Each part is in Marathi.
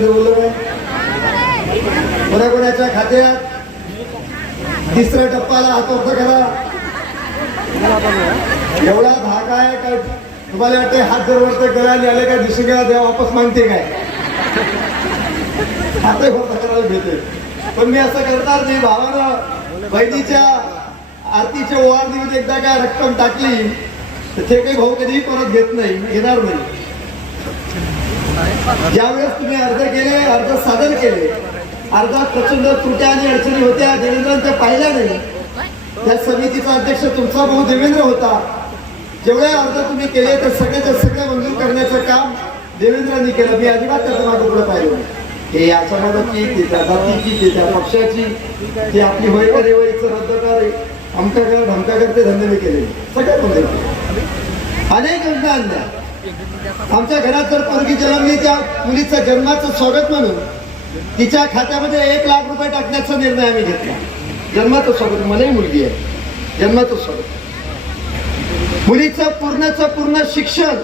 मध्ये बोललो काय कोणाकोणाच्या खात्यात? तिसऱ्या टप्पाला हातोर्थ करा एवढा धाक आहे काय तुम्हाला वाटतं हात जर वरती गळ्याने आले काय दिसून गेला तेव्हा वापस मागते काय? हातही वरती करायला भेटते पण मी असं करणार नाही भावानं बहिणीच्या आरतीच्या ओवार दिवस एकदा काय रक्कम टाकली तर ते काही भाऊ कधीही परत घेत नाही घेणार नाही. ज्यावेळेस तुम्ही अर्ज केले अर्ज सादर केले अर्जात प्रचंड त्रुट्या आणि अडचणी होत्या देवेंद्रांच्या पाहिल्या नाही. त्या समितीचा अध्यक्ष तुमचा भाऊ देवेंद्र होता. जेवढे अर्ज तुम्ही केले तर सगळ्याच्या सगळ्या मंजूर करण्याचं काम देवेंद्रांनी केलं. मी अजिबात त्याचं माझं पुढे पाहिलं हे याच्या मदती ते त्या जातीची ते त्या पक्षाची ते आपली होय करे वयचं रद्द करे आमच्याकडे कर धंदे मी केले. सगळ्या मंजूर अनेक योजना आणल्या. आमच्या घरात जर पोरगी जन्मली त्या मुलीचं जन्माचं स्वागत म्हणून तिच्या खात्यामध्ये एक लाख रुपये टाकण्याचा निर्णय आम्ही घेतला. जन्माचं स्वागत मलाही मुलगी आहे. जन्माचं स्वागत. मुलीचं पूर्णचं पूर्ण शिक्षण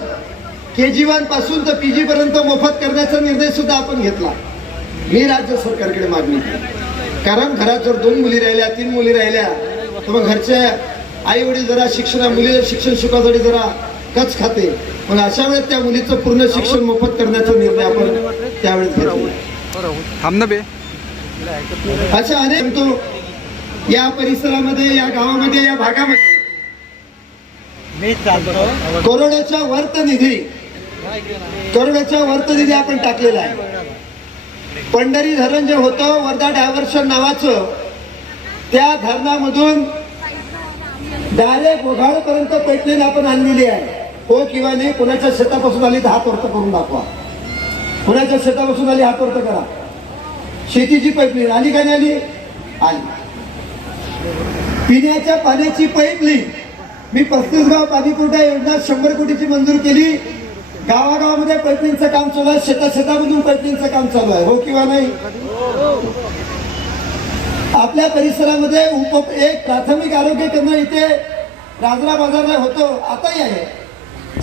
के जी वनपासून तर पी जी पर्यंत मोफत करण्याचा निर्णय सुद्धा आपण घेतला. मी राज्य सरकारकडे मागणी केली. कारण घरात जर दोन मुली राहिल्या तीन मुली राहिल्या तर मग घरच्या आई वडील जरा शिक्षणा मुलीला शिक्षण शिकवासाठी जरा कच खाते. मग अशा वेळेस त्या मुलीचं पूर्ण शिक्षण मोफत करण्याचा निर्णय आपण त्यावेळेस घेतला. बे. अशा अनेक तो या परिसरामध्ये या गावामध्ये या भागामध्ये करोडाच्या वर्त निधी करोडाच्या वर्त निधी आपण टाकलेला आहे. पंढरी धरण जे होतं वर्धा डायव्हर्शन नावाचं त्या धरणामधून डायरेक्ट पर्यंत पैठणी आपण आणलेली आहे. हो किंवा नाही कुणाच्या शेतापासून आली तर हात वर्त करून दाखवा. कुणाच्या शेतापासून आली हात वर्त करा. शेतीची पाईपलाईन आली का नाही आली? आली. पिण्याच्या पाण्याची पाईपलाईन मी पस्तीस गाव पाणी पुरवठा योजना शंभर कोटीची मंजूर केली. गावागावामध्ये पाईपलाईनचं काम चालू आहे. शेता शेतामधून पाईपलाईनचं काम चालू आहे. हो किंवा नाही? आपल्या परिसरामध्ये उप एक प्राथमिक आरोग्य केंद्र इथे राजरा बाजारला होतो आताही आहे.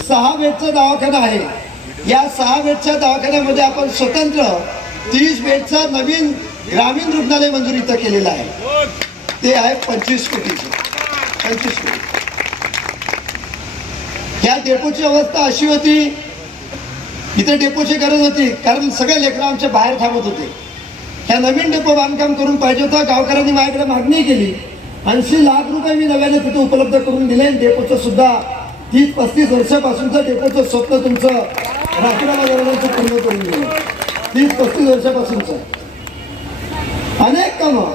सहा बेडचा दवाखाना आहे. या सहा बेडच्या दवाखान्यामध्ये आपण स्वतंत्र तीस बेडचा नवीन ग्रामीण रुग्णालय मंजूर इथं केलेलं आहे. ते आहे पंचवीस कोटीचे पंचवीस कोटी. या डेपोची अवस्था अशी होती इथे डेपोची गरज होती कारण सगळे लेकरं आमच्या बाहेर थांबत होते. ह्या नवीन डेपो बांधकाम करून पाहिजे होतं. गावकऱ्यांनी माझ्याकडे मागणी केली. ऐंशी लाख रुपये मी नव्याने तिथे उपलब्ध करून दिले. आणि डेपोचं सुद्धा तीस पस्तीस वर्षापासूनचं डेपोचं स्वप्न तुमचं राष्ट्रवादी पूर्ण करून दिलं. तीस पस्तीस वर्षापासूनचं. अनेक कामं.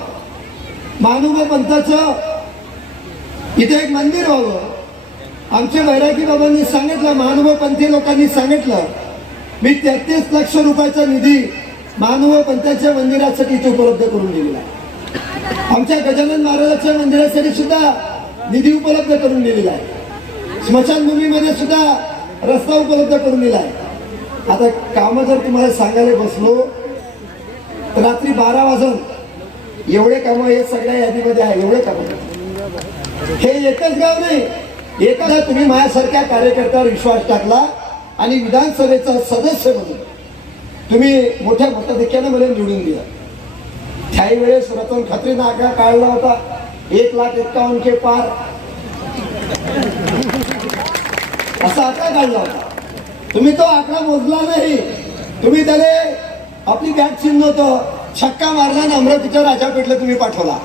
महानुभाव पंथाचं इथे एक मंदिर व्हावं. आमच्या वैरागी बाबांनी सांगितलं महानुभाव पंथी लोकांनी सांगितलं मी तेहतीस लक्ष रुपयाचा निधी मानव पंथाच्या मंदिरासाठी इथे उपलब्ध करून दिलेला आहे. आमच्या गजानन महाराजाच्या मंदिरासाठी सुद्धा निधी उपलब्ध करून दिलेला आहे. स्मशानभूमीमध्ये सुद्धा रस्ता उपलब्ध करून दिला आहे. आता कामं जर तुम्हाला सांगायला बसलो तर रात्री बारा वाजून एवढे कामं हे सगळ्या यादीमध्ये आहे एवढे कामं. हे एकच गाव नाही एकदा तुम्ही माझ्यासारख्या कार्यकर्त्यावर विश्वास टाकला आणि विधानसभेचा सदस्य म्हणून तुम्ही मोठ्या मताधिक्यानं मला निवडून दिला. त्याही वेळेस रतन खत्री नाका काढला होता. एक लाख एक्कावन्न के पार. असा आकडा काढला होता. तुम्ही तो आकडा मोजला नाही. तुम्ही त्याने आपली बॅट चिन्ह होतं. छक्का मारला आणि अमरावतीच्या राजापेठला तुम्ही पाठवला.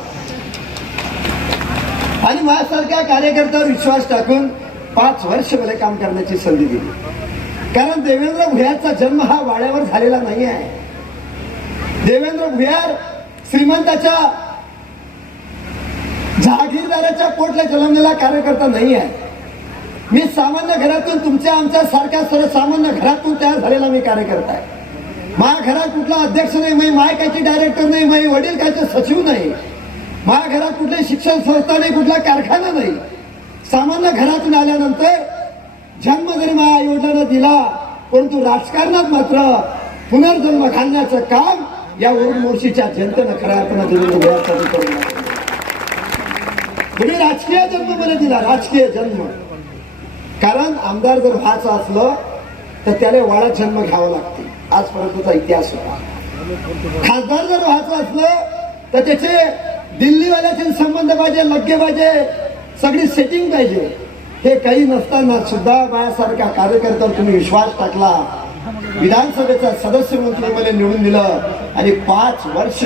आणि माझ्यासारख्या कार्यकर्त्यावर विश्वास टाकून पाच वर्ष मला काम करण्याची संधी दिली. कारण देवेंद्र भुयारचा जन्म हा वाड्यावर झालेला नाही आहे देवेंद्र भुयार श्रीमंताच्या जहागीरदाराच्या पोटला जन्मलेला कार्यकर्ता नाही आहे मी सामान्य घरातून तुमच्या आमच्या सारख्या सर्वसामान्य घरातून तयार झालेला मी कार्यकर्ता आहे. माझ्या घरात कुठला अध्यक्ष नाही माई माय कायचे डायरेक्टर नाही माझे वडील कायचे सचिव नाही. माझ्या घरात कुठली शिक्षण संस्था नाही कुठला कारखाना नाही. सामान्य घरातून आल्यानंतर जन्म जरी माझ्या दिला परंतु राजकारणात मात्र पुनर्जन्म घालण्याचं काम या वरुण मोर्शीच्या जनतेनं खऱ्या अर्थानं तुम्ही राजकीय जन्म मला दिला राजकीय जन्म. कारण आमदार जर व्हायचं असलं तर त्याला वाडा जन्म घ्यावा लागते आजपर्यंतचा इतिहास होता. खासदार जर व्हायचं असलं तर त्याचे दिल्लीवाल्याचे संबंध पाहिजे लग्गे पाहिजे सगळी सेटिंग पाहिजे. हे काही नसताना सुद्धा माझ्यासारख्या कार्यकर्त्यावर तुम्ही विश्वास टाकला. विधानसभेचा सदस्य म्हणून तुम्ही मला निवडून दिलं आणि पाच वर्ष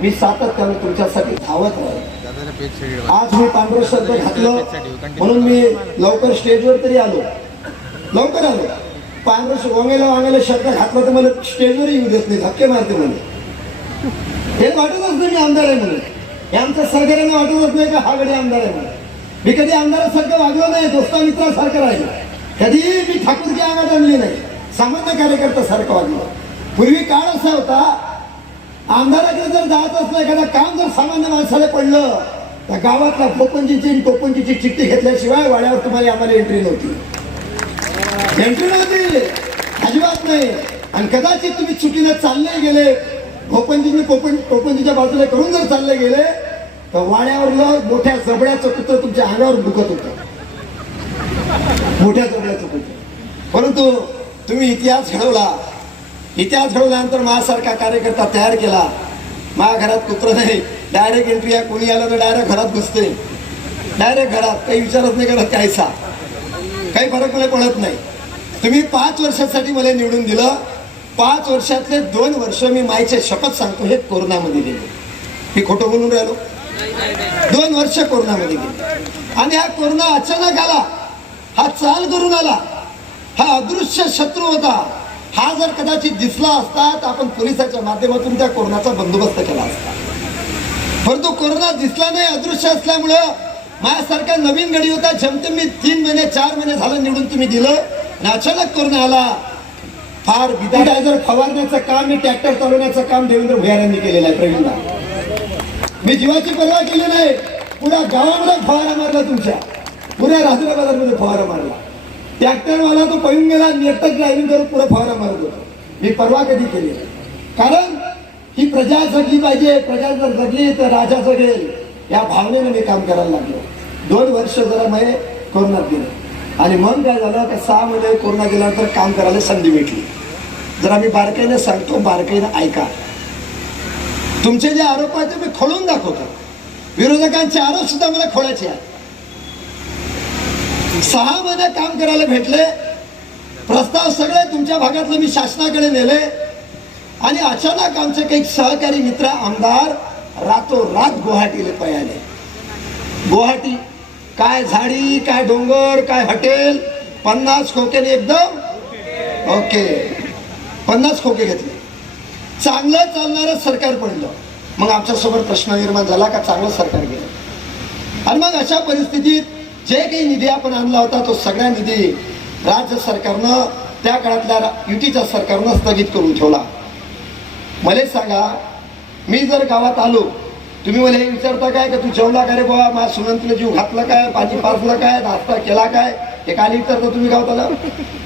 मी सातत्यानं तुमच्यासाठी धावत राहिलो. आज मी पांढर शब्द घातलं म्हणून मी लवकर स्टेजवर तरी आलो. लवकर आलो. पांढर वांगेला वांगेला शब्द घातलं तर मला स्टेजवर येऊ देत नाही धक्के मारते म्हणे हे वाटतच नाही मी आमदार आहे म्हणून. हे आमच्या सरकारांना वाटतच नाही का हा गडी आमदार आहे म्हणून. मी कधी आमदारासारखं वागलो नाही दोस्ता मित्रासारखं राहिलो. कधी मी ठाकूरची अंगात आणली नाही. सामान्य कार्यकर्ता सारखं वागलो. पूर्वी काळ असा होता आमदाराकडे जर जात असलं एखादं काम जर सामान्य माणसाला पडलं तर गावातल्या पोपंजीची आणि टोपंजीची चिठ्ठी घेतल्याशिवाय वाड्यावर तुम्हाला आम्हाला एंट्री नव्हती. एंट्री नव्हती. अजिबात नाही. आणि कदाचित तुम्ही चुकीने चालले गेले गोपंजीने कोपन टोपंजीच्या बाजूला करून जर चालले गेले तर वाड्यावरलं मोठ्या जबड्याचं कुत्र तुमच्या अंगावर दुखत होतं. मोठ्या जबड्याचं कुत्र. परंतु तुम्ही इतिहास घडवला. इतिहास घडवल्यानंतर माझ्यासारखा कार्यकर्ता तयार केला. माझ्या घरात कुत्र नाही. डायरेक्ट एंट्री या कोणी आलं तर डायरेक्ट घरात घुसते. डायरेक्ट घरात काही विचारच नाही करत काहीसा. काही फरक मला पडत नाही. तुम्ही पाच वर्षासाठी मला निवडून दिलं. पाच वर्षातले दोन वर्ष मी माईचे शपथ सांगतो. हे कोरोनामध्ये गेले. मी खोटं बोलून राहिलो. दोन वर्ष कोरोनामध्ये गेले. आणि हा कोरोना अचानक आला हा चाल करून आला हा अदृश्य शत्रू होता हा जर कदाचित दिसला असता तर आपण पोलिसाच्या माध्यमातून त्या कोरोनाचा बंदोबस्त केला असता. परंतु कोरोना दिसला नाही अदृश्य असल्यामुळं माझ्यासारखा नवीन गडी होता जमते मी तीन महिने चार महिने झालं निवडून तुम्ही दिलं आणि अचानक कोरोना आला. फार विधायझर फवारण्याचं काम मी ट्रॅक्टर चालवण्याचं काम देवेंद्र भुयारांनी केलेलं आहे प्रवीणदा. मी जीवाची पर्वा केली नाही. पुऱ्या गावामध्ये फवारा मारला तुमच्या. पुऱ्या राजूला बाजारमध्ये फवारा मारला. ट्रॅक्टरवाला तो पळून गेला नेटक ड्रायव्हिंग करून पुढे फवारा मारत होतो. मी परवा कधी केली कारण ही प्रजा जगली पाहिजे प्रजा जर जगली तर राजा जगेल. या भावनेनं मी काम करायला लागलो. दोन वर्ष जरा मी कोरोनात गेलं. आणि मग काय झालं का सहा महिने कोरोना गेल्यानंतर काम करायला संधी भेटली. जरा मी बारकाईनं सांगतो बारकाईनं ऐका. तुमचे जे आरोप आहेत ते मी खोळून दाखवतो. विरोधकांचे आरोप सुद्धा मला खोळायचे आहेत. सहा महिने काम करायला भेटले प्रस्ताव सगळे तुमच्या भागातलं मी शासनाकडे नेले आणि अचानक आमचे काही सहकारी मित्र आमदार रातोरात गुवाहाटीला पळाले गुवाहाटी काय झाडी काय डोंगर काय हॉटेल पन्नास खोक्याने एकदम ओके. पन्नास खोके घेतले. चांगलं चालणारं सरकार पडलं. मग आमच्यासोबत प्रश्न निर्माण झाला का चांगलं सरकार गेलं? आणि मग अशा परिस्थितीत जे काही निधी आपण आणला होता तो सगळ्या निधी राज्य सरकारनं त्या काळातल्या युतीच्या सरकारनं स्थगित करून ठेवला. मला सांगा मी जर गावात आलो तुम्ही मला हे विचारता काय का तू जेवला का रे बाबा माझ्या सुनंतीला जीव घातला काय? पाणी पाजलं काय? नाश्ता केला काय? हे आली विचारता तुम्ही गावात आला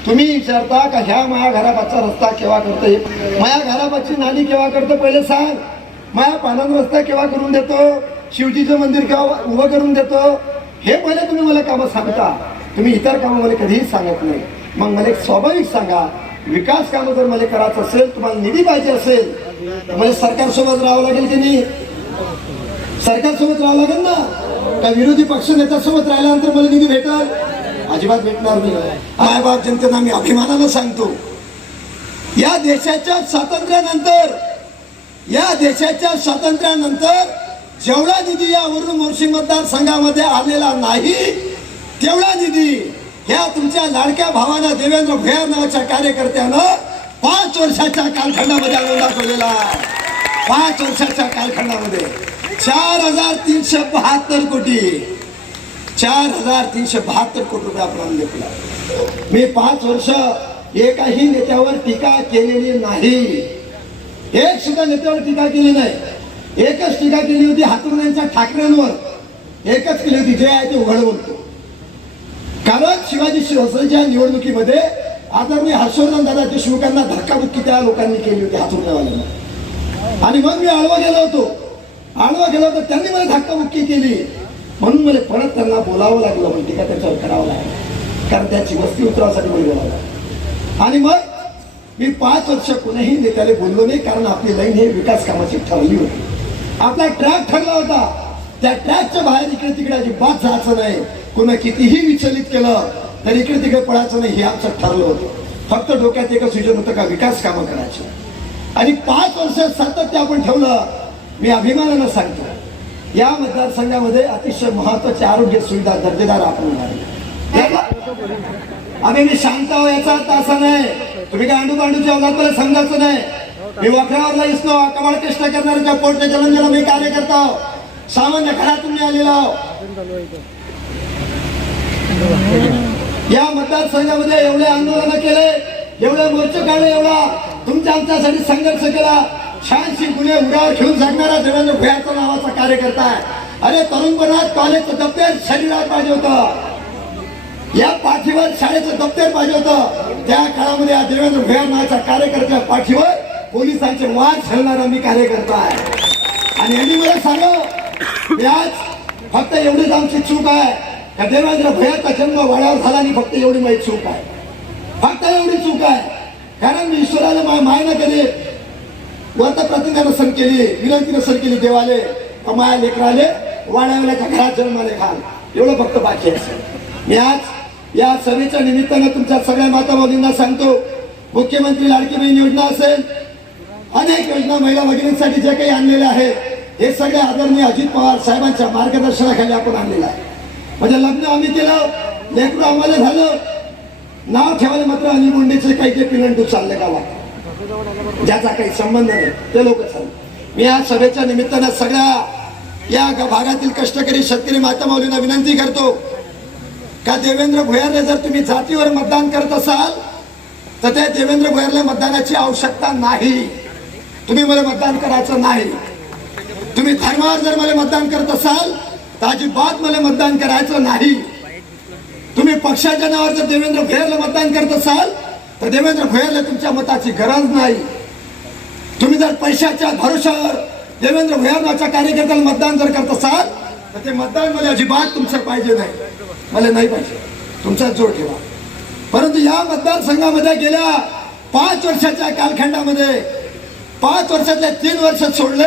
तुम्ही विचारता का ह्या माया घराबाचा रस्ता केव्हा करतोय माया घराबाची नाली केव्हा करतो पहिले सांग. माया पानान रस्ता केव्हा करून देतो? शिवजीचं मंदिर केव्हा उभं करून देतो? हे पहिले तुम्ही मला कामं सांगता. तुम्ही इतर कामं मला कधीही सांगत नाही. मग मला एक स्वाभाविक सांगा. विकास कामं जर मला करायचं असेल तुम्हाला निधी पाहिजे असेल तर मला सरकारसोबत राहावं लागेल की नाही? सरकारसोबत राहावं लागेल ना? का विरोधी पक्ष नेत्यासोबत राहिल्यानंतर मला निधी भेटल? अजिबात भेटणार नाही. आय बाप जनतेना मी अभिमानानं सांगतो. या देशाच्या स्वातंत्र्यानंतर या देशाच्या स्वातंत्र्यानंतर जेवढा निधी या वरुण मोर्शी मतदारसंघामध्ये आलेला नाही तेवढा निधी ह्या तुमच्या लाडक्या भावाना देवेंद्र भुयार नावाच्या कार्यकर्त्यानं पाच वर्षाच्या कालखंडामध्ये आणून दाखवलेला पाच वर्षाच्या कालखंडामध्ये. चार हजार तीनशे बहात्तर कोटी. चार हजार तीनशे बहात्तर कोटी रुपये आपण घेतला मी पाच वर्ष एकाही नेत्यावर टीका केलेली नाही. एक सुद्धा नेत्यावर टीका केली नाही. एकच टीका केली होती हातुरण्यांच्या ठाकरेंवर. एकच केली होती जे आहे ते उघड बोलतो. कारण शिवाजी शिवसेनेच्या निवडणुकीमध्ये आदरणीय हर्षवर्धन दादा देशमुखांना धक्काबुक्की त्या लोकांनी केली होती हातुर्ण्यावाल्यांना आणि मग मी आळवा गेलो होतो. आळवा गेलो होतो त्यांनी मला धक्काबुक्की केली. म्हणून मला परत त्यांना बोलावं लागलं म्हणजे का त्याच्यावर करावं लागलं. कारण त्याची वस्ती उतरासाठी मला बोलावं लागलं. आणि मग मी पाच वर्ष कोणीही नेत्याला बोललो नाही कारण आपली लाईन हे विकास कामाची ठरली होती. आपला ट्रॅक ठरला होता. त्या ट्रॅकच्या बाहेर इकडे तिकडे अजिबात जायचं नाही. कोणा कितीही विचलित केलं तर इकडे तिकडे पडायचं नाही हे आमचं ठरलं होतं. फक्त डोक्यात एकच विजन होतं का विकास कामं करायची. आणि पाच वर्ष सातत्य आपण ठेवलं. मी अभिमानानं सांगतो. या मतदारसंघामध्ये अतिशय महत्वाची आरोग्य सुविधा दर्जेदार आपण आम्ही मी शांत हो याचा अर्थ असा नाही. तुम्ही काय अंडू पांडूच्या अवघात समजायचं नाही. मी वखरावरला दिसतो कमाल कष्ट करणाऱ्याच्या पोटच्या जलंजला मी कार्य करतो. सामान्य घरातून मी आलेलो आहो. या मतदारसंघामध्ये एवढे आंदोलन केले एवढे मोर्चे काढले एवढा तुमच्या आमच्यासाठी संघर्ष केला. छानशी गुन्हे उड्यावर घेऊन सांगणारा देवेंद्र भुयाचा नावाचा कार्यकर्ता आहे. अरे तरुणपणात कॉलेजचं दप्तर शरीरात पाहिजे होतं. या पाठीवर शाळेचं दप्तर पाहिजे होतं. त्या काळामध्ये या देवेंद्र भुया नावाच्या कार्यकर्त्या पाठीवर पोलिसांचे वाद झेलणारा मी कार्यकर्ता आहे. आणि यांनी मला सांग आज फक्त एवढीच आमची चूक आहे. त्या देवेंद्र भुयाचा जन्म वाड्यावर झाला आणि फक्त एवढी माझी चूक आहे. फक्त एवढी चूक आहे. कारण मी ईश्वराला मा मायना केली वरता प्रतिज्ञा सण केली विनंती सण केली देवाले माया लेकराले वाड्यावल्याच्या घरात जन्माले घाल. एवढं फक्त बाकी असेल मी आज या सभेच्या निमित्तानं तुमच्या सगळ्या माता भगिनींना सांगतो मुख्यमंत्री लाडकी बहीण योजना असेल अनेक योजना महिला भगिनींसाठी जे काही आणलेल्या आहे हे सगळे आदरणीय अजित पवार साहेबांच्या मार्गदर्शनाखाली आपण आणलेलं आहे. म्हणजे लग्न आम्ही केलं लेकरू आम्हाला झालं नाव ठेवायला मात्र अनिल मुंडेचे काही जे पिलंटू चालले गावात. ज्याचा काही संबंध नाही ते लोक मी या सभेच्या निमित्तानं सगळ्या या भागातील कष्टकरी शेतकरी माता माऊलींना विनंती करतो का देवेंद्र भुयारने जर तुम्ही जातीवर मतदान करत असाल तर त्या देवेंद्र भुयारला मतदानाची आवश्यकता नाही. तुम्ही मला मतदान करायचं नाही. तुम्ही धर्मावर जर मला मतदान करत असाल तर अजिबात मला मतदान करायचं नाही. तुम्ही पक्षाच्या नावावर जर देवेंद्र भुयारला मतदान करत असाल तर देवेंद्र भोयरला तुमच्या मताची गरज नाही. तुम्ही जर पैशाच्या भरोशावर देवेंद्र भुयार कार्यकर्त्याला मतदान जर करत असाल तर ते मतदान मला अजिबात तुमचं पाहिजे नाही. मला नाही पाहिजे. तुमचा जोर ठेवा. परंतु या मतदारसंघामध्ये गेल्या पाच वर्षाच्या कालखंडामध्ये पाच वर्षातले तीन वर्ष सोडले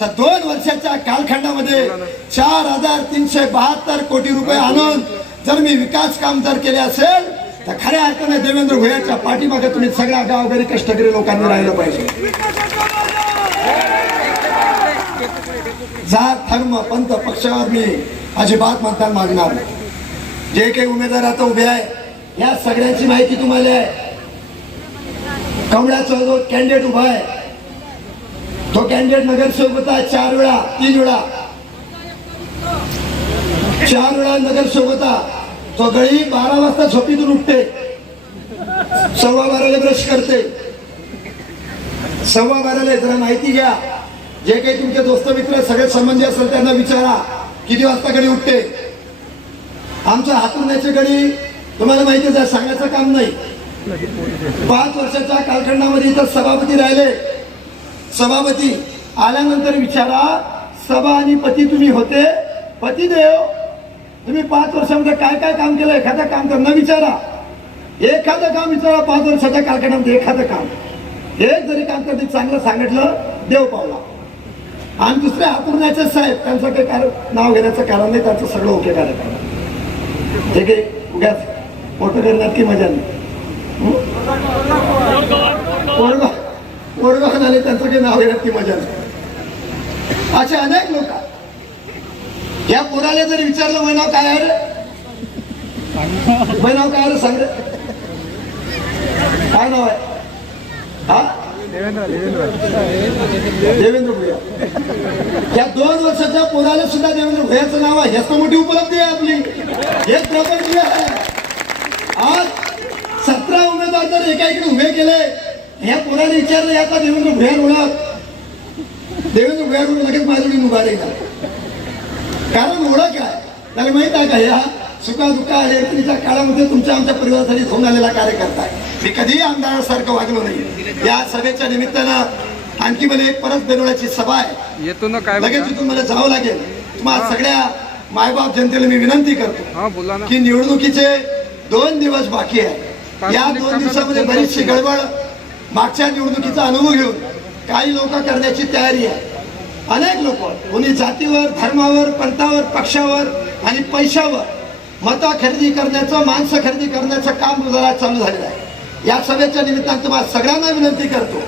तर दोन वर्षाच्या कालखंडामध्ये चार हजार तीनशे बहात्तर कोटी रुपये आणून जर मी विकास काम जर केले असेल तर खऱ्या अर्थाने देवेंद्र भुयाच्या पाठीमागे तुम्ही सगळ्या गावकरी कष्टकरी लोकांनी राहिलं पाहिजे. जात धर्म पंत पक्षावर मी अजिबात मतदान मागणार जे काही उमेदवार आता उभे आहे या सगळ्यांची माहिती तुम्हाला आहे. कवड्याचा जो कॅन्डिडेट उभा आहे तो कॅन्डिडेट नगरसेवक होता चार वेळा तीन वेळा. चार वेळा नगरसेवक होता. तो गळी बारा वाजता झोपीतून उठते. सव्वा बाराला ब्रश करते. सव्वा बाराला जरा माहिती घ्या. जे काही तुमचे दोस्त मित्र सगळे संबंधी असेल त्यांना विचारा. किती वाजता घडी उठते? आमच्या हातुण्याची घडी तुम्हाला माहितीच आहे सांगायचं काम नाही. पाच वर्षाच्या कालखंडामध्ये इथं सभापती राहिले. सभापती आल्यानंतर विचारा सभा आणि पती तुम्ही होते. पती देव तुम्ही पाच वर्षामध्ये काय काय काम केलं? एखादं काम कर न विचारा. एखादं काम विचारा पाच वर्षाच्या कारखान्यामध्ये एखादं काम. एक जरी काम करते चांगलं सांगितलं देव पावला. आणि दुसरे हातुरण्याचे साहेब त्यांचं काही कारण नाव घेण्याचं कारण नाही त्यांचं सगळं ओके कार्यक्रम. जे काही उगाच मोठं करण्यात की मजा नाही. पोरगाव झाले त्यांचं काही नाव घेण्यात की मजा नाही. असे अनेक लोक आहेत. या पोराला जर विचारलं माझं काय आहे रे? काय अरे रे सांग काय नाव आहे? हा? देवेंद्र भुया. या दोन वर्षाच्या पोराला सुद्धा देवेंद्र भुयाचं नाव आहे. ह्याच मोठी उपलब्धी आहे आपली. हेच प्रॉपर्टी आहे. आज सतरा उमेदवार जर एका इकडे उभे केले ह्या पोराने विचारलं याचा देवेंद्र भुयार ओळख देवेंद्र भुयार लगेच माझ्याकडे उभा राहिला. कारण ओळख आहे. त्याला माहीत आहे का ह्या सुखा दुःखा अडचणीच्या काळामध्ये तुमच्या आमच्या परिवारासाठी घेऊन आलेला कार्यकर्ता आहे मी कधीही आमदारासारखं वागलो नाही. या सभेच्या निमित्तानं आणखी मला एक परत बनवण्याची सभा आहे. येतो ना काय लगेच तिथून मला जावं लागेल. तुम्हाला सगळ्या मायबाप जनतेला मी विनंती करतो हा की निवडणुकीचे दोन दिवस बाकी आहे या दोन दिवसामध्ये बरीचशी गडबड मागच्या निवडणुकीचा अनुभव घेऊन काही लोक करण्याची तयारी आहे. अनेक लोक कोणी जातीवर धर्मावर पंथावर पक्षावर आणि पैशावर मतं खरेदी करण्याचं माणसं खरेदी करण्याचं काम जरा चालू झालेलं आहे. या सभेच्या निमित्तानं तुम्हाला सगळ्यांना विनंती करतो